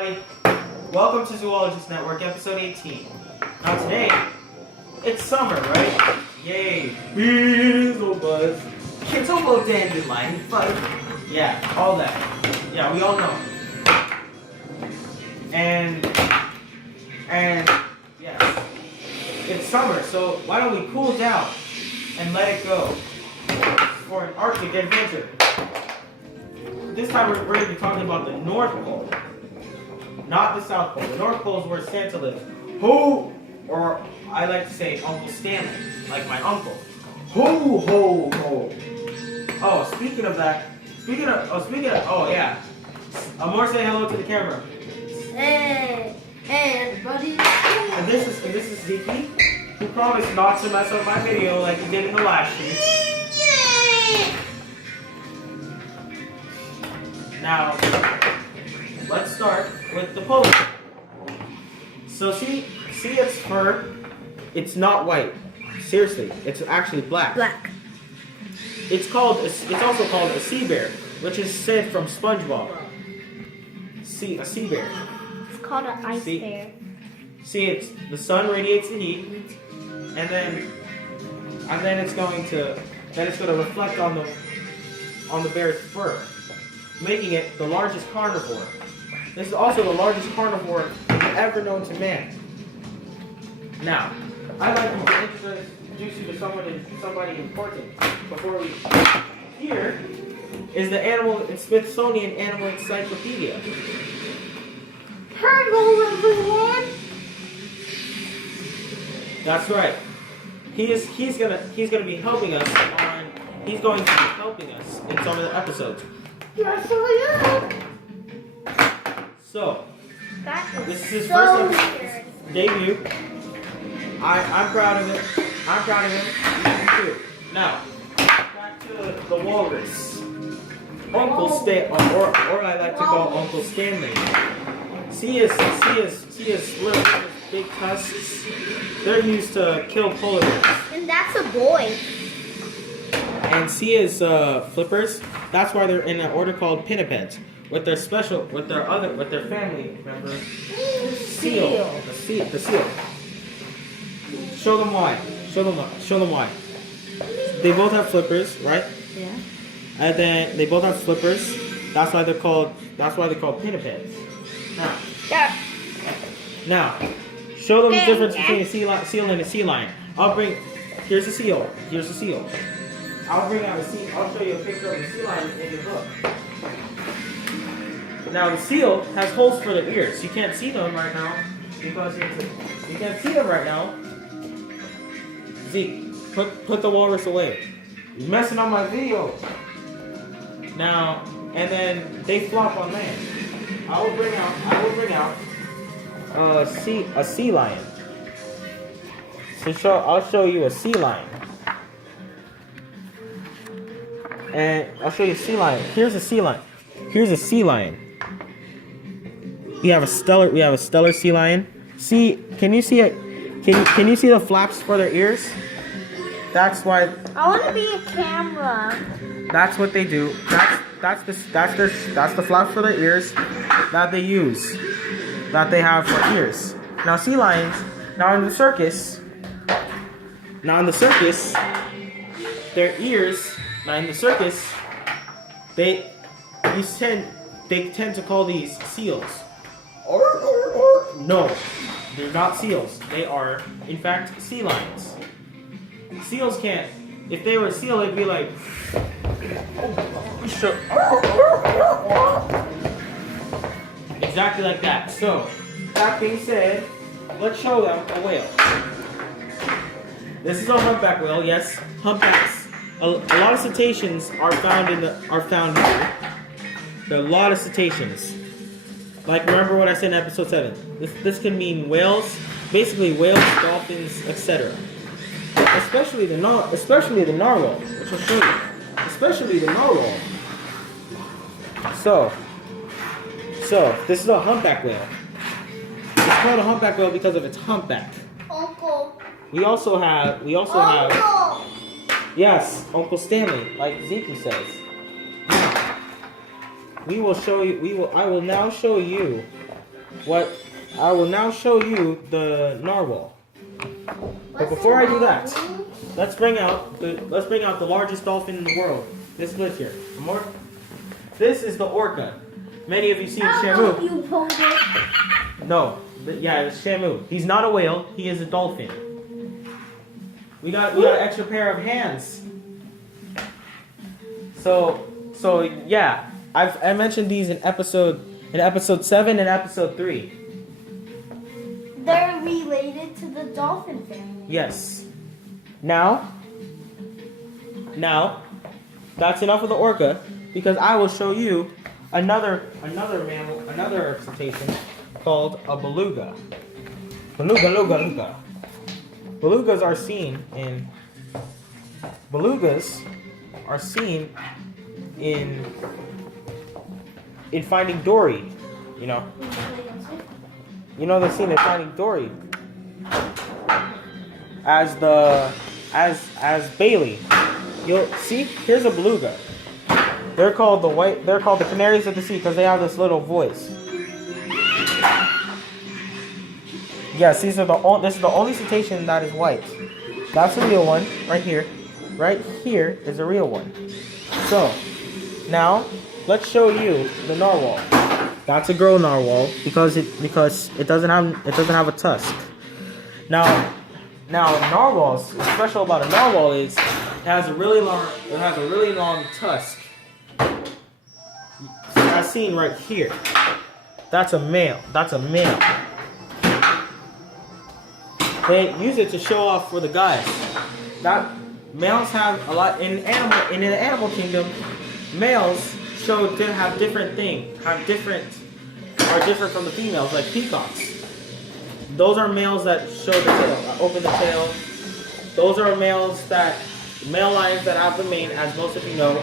everybody. Welcome to Zoologist Network, episode 18. Now today, it's summer, right? Yay. Weasel buzz. It's almost dandelion, but yeah, all that. Yeah, we all know. And yes, it's summer, so why don't we cool down and let it go for an Arctic adventure. This time we're going to be talking about the North Pole, not the South Pole. The North Pole is where Santa lives. Ho, or I like to say Uncle Stanley, like my uncle. Ho, ho, ho. Oh, speaking of that, oh yeah. Amor, say hello to the camera. Hey everybody. And this is Zeke, who promised not to mess up my video like he did in the last shoot. Now, let's start with the polar. So see its fur? It's not white. Seriously, it's actually black. Black. It's also called a sea bear, which is said from SpongeBob. A sea bear. It's called an ice bear. See, the sun radiates the heat, and then it's going to reflect on the bear's fur, making it the largest carnivore. This is also the largest carnivore ever known to man. Now, I'd like to introduce you to somebody important before we. Here is the Smithsonian Animal Encyclopedia. Hello everyone. That's right. He's going to be helping us in some of the episodes. Yes, I am. So, this is his so first weird. debut. I'm proud of it. I'm proud of him. You too. Now, back to the walrus. Uncle Stan, or I like to call Uncle Stanley. See his little big tusks. They're used to kill polar bears. And that's a boy. And see his flippers. That's why they're in an order called pinnipeds. With their family member, seal. The seal. Show them why. Show them why. They both have flippers, right? Yeah. And then they both have flippers. That's why they're called pinnipeds. Now, show them the difference between a seal and a sea lion. Here's a seal. I'll show you a picture of the sea lion in your book. Now the seal has holes for the ears. You can't see them right now because you can't see them right now. Zeke, put the walrus away. You're messing up my video. Now, and then they flop on land. I will bring out a sea lion. So I'll show you a sea lion. And I'll show you a sea lion. Here's a sea lion. We have a stellar sea lion. See, can you see it? Can you see the flaps for their ears? That's why. I want to be a camera. That's what they do. That's the flaps for their ears that they use. That they have for ears. Now sea lions. Now in the circus. Their ears. Now in the circus, they tend to call these seals. No, they're not seals. They are, in fact, sea lions. Seals can't. If they were a seal, they'd be like. Exactly like that. So, that being said, let's show them a whale. This is a humpback whale. Yes, humpbacks. A lot of cetaceans are found here. There are a lot of cetaceans. Like, remember what I said in episode 7. This can mean whales, basically whales, dolphins, etc. Especially the narwhal, which I'll show you. Especially the narwhal. So this is a humpback whale. It's called a humpback whale because of its humpback. Uncle. We also have. Yes, Uncle Stanley, like Zeke says. Now, I will now show you I will now show you the narwhal. But before I do that, let's bring out the largest dolphin in the world. This lives here. Amor? This is the orca. Many of you seen Shamu. You hold it. No, yeah, it's Shamu. He's not a whale. He is a dolphin. We got an extra pair of hands. So yeah, I mentioned these in episode 7 and episode 3. They're related to the dolphin family. Yes. Now, that's enough of the orca, because I will show you another mammal, another cetacean called a beluga. Beluga. Belugas are seen in Finding Dory. You know they're seen in Finding Dory as Bailey. You'll see, here's a beluga. They're called the canaries of the sea because they have this little voice. Yes, this is the only cetacean that is white. That's a real one, right here. Right here is a real one. So, now let's show you the narwhal. That's a girl narwhal because it doesn't have a tusk. Now narwhals, what's special about a narwhal is it has a really long tusk. As seen right here. That's a male. They use it to show off for the guys. That males have a lot in the animal kingdom. Males show to have different things. Are different from the females, like peacocks. Those are males that show the tail, open the tail. Those are male lions that have the mane, as most of you know.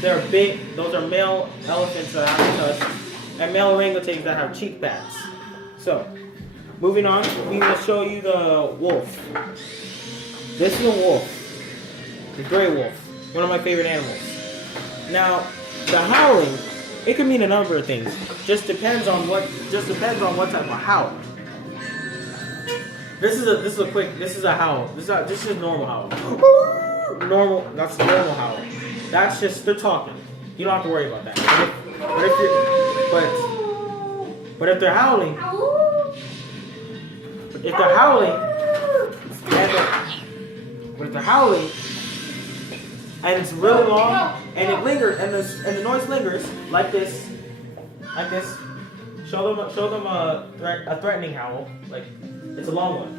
They're big. Those are male elephants that have a tusk, and male orangutans that have cheek pads. So, moving on, we will show you the wolf. This is a wolf, the gray wolf, one of my favorite animals. Now, the howling, it could mean a number of things. Just depends on what type of howl. This is a howl. This is a normal howl. That's a normal howl. That's just, they're talking. You don't have to worry about that. But if they're howling, and it's really long, and it lingers, and the noise lingers like this. Show them a threatening howl, like it's a long one.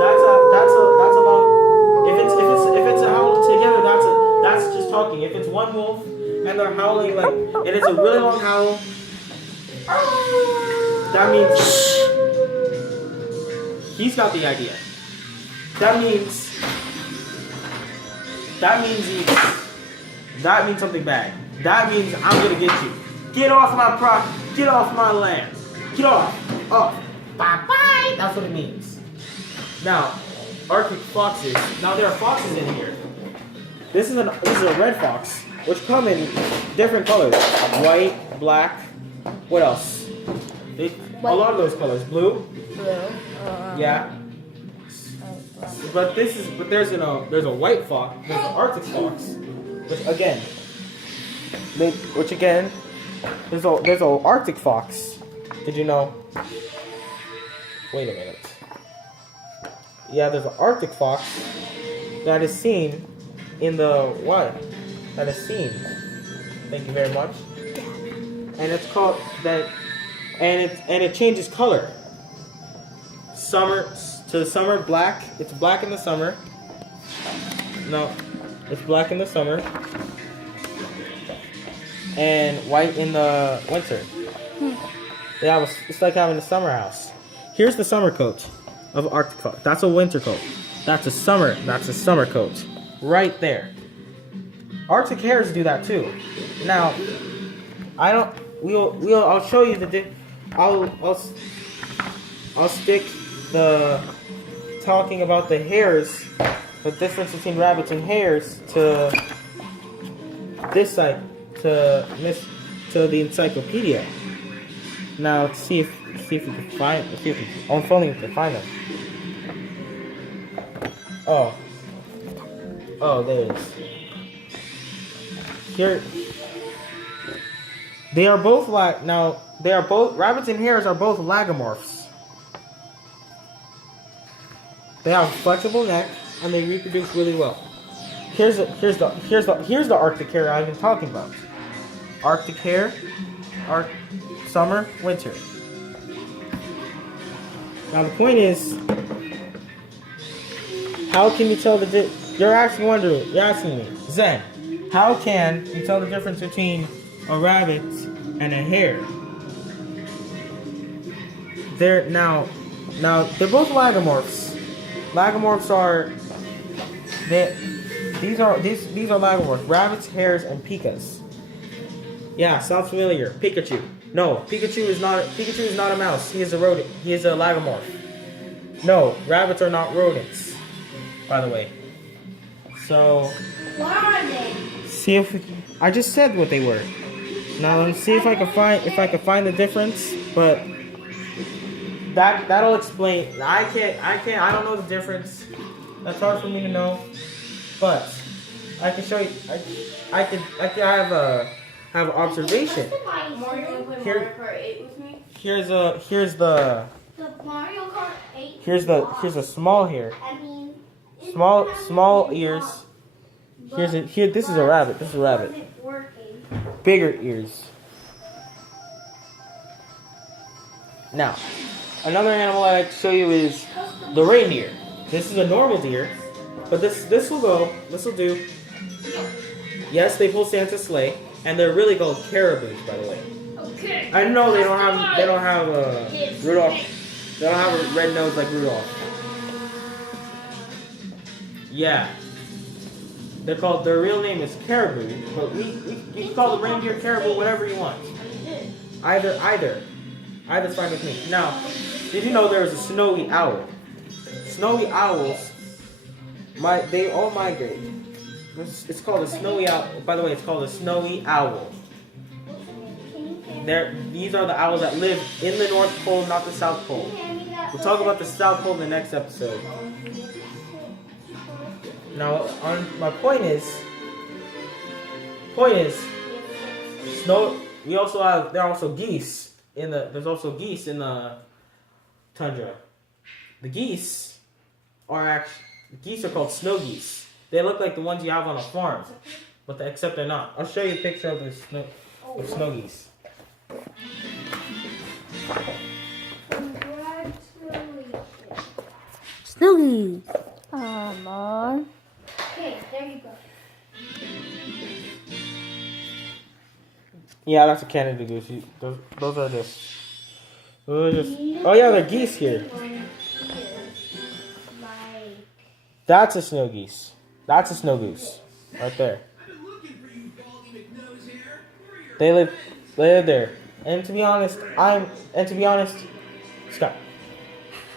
That's a long. If it's a howl together, that's just talking. If it's one wolf and they're howling and it's a really long howl, that means he's got the idea. That means something bad. That means I'm gonna get you. Get off my get off my land. Get off. Bye. That's what it means. Now, Arctic foxes. Now there are foxes in here. This is a red fox, which come in different colors: white, black. What else? A lot of those colors. Blue. Yeah. But there's a white fox. There's an Arctic fox, which again, there's a Arctic fox. Did you know? Wait a minute. Yeah, there's an Arctic fox that is seen in the what? That is seen. Thank you very much. And it's called that, and it changes color. Summer to the summer, black. It's black in the summer. No, it's black in the summer. And white in the winter. Yeah, it's like having a summer house. Here's the summer coat of Arctic fox. That's a winter coat. That's a summer coat. Right there. Arctic hares do that too. Now, I'll show you I'll stick the talking about the hares, the difference between rabbits and hares to this site to the encyclopedia. Now let's see if we can find. If only we can find them. Oh, there it is. Here, they are both rabbits and hares are both lagomorphs. They have a flexible neck and they reproduce really well. Here's the Arctic hare I've been talking about. Arctic hare, summer, winter. Now the point is, how can you tell you're asking me, Zen, how can you tell the difference between a rabbit and a hare? They're both lagomorphs. Lagomorphs are these are lagomorphs. Rabbits, hares, and pikas. Yeah, sounds familiar. Pikachu. No, Pikachu is not a mouse. He is a rodent. He is a lagomorph. No, rabbits are not rodents, by the way. So, What are they? see if I just said what they were. Now let me see if I can find the difference, but that'll explain. I don't know the difference. That's hard for me to know. But I can show you I have an observation. Amor, you wanna play Here- Mario Kart 8 with me? Here's the The Mario Kart 8. here's a small hair. I mean, it Small hasn't ears. but- This is a rabbit. This is a rabbit. Wasn't working. Bigger ears. Now, another animal I'd like to show you is the reindeer. This is a normal deer, but this will do. Yes, they pull Santa's sleigh, and they're really called caribous, by the way. Okay. I know they don't have Rudolph. They don't have a red nose like Rudolph. Yeah. Their real name is caribou, but you can call the reindeer caribou whatever you want. Either's fine with me. Now, did you know there is a snowy owl? Snowy owls, they all migrate. It's called a snowy owl. By the way, it's called a snowy owl. These are the owls that live in the North Pole, not the South Pole. We'll talk about the South Pole in the next episode. Now, my point is, snow. There are also geese there's also geese in the tundra. The geese are called snow geese. They look like the ones you have on a farm, except they're not. I'll show you a picture of the snow geese. Snoogie. Amor. Okay, there you go. Yeah, that's a Canada goose. Those are just. Oh yeah, they're geese here. That's a snow geese. That's a snow goose, right there. They live there. And to be honest, Scott.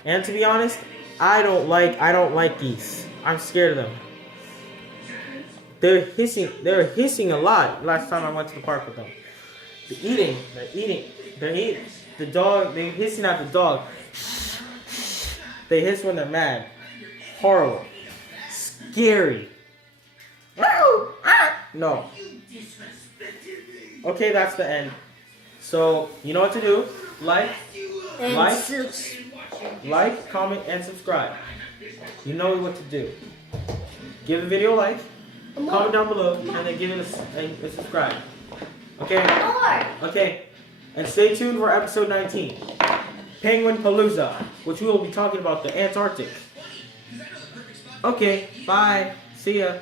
And to be honest, I don't like geese. I'm scared of them. They're hissing a lot last time I went to the park with them. They're eating. The dog, they're hissing at the dog. They hiss when they're mad. Horrible. Scary. No. Okay, that's the end. So, you know what to do. Like, comment, and subscribe. You know what to do. Give the video a like, comment down below, and then give it a subscribe. Okay? Okay. And stay tuned for episode 19. Penguin Palooza, which we will be talking about the Antarctic. Okay, bye. See ya.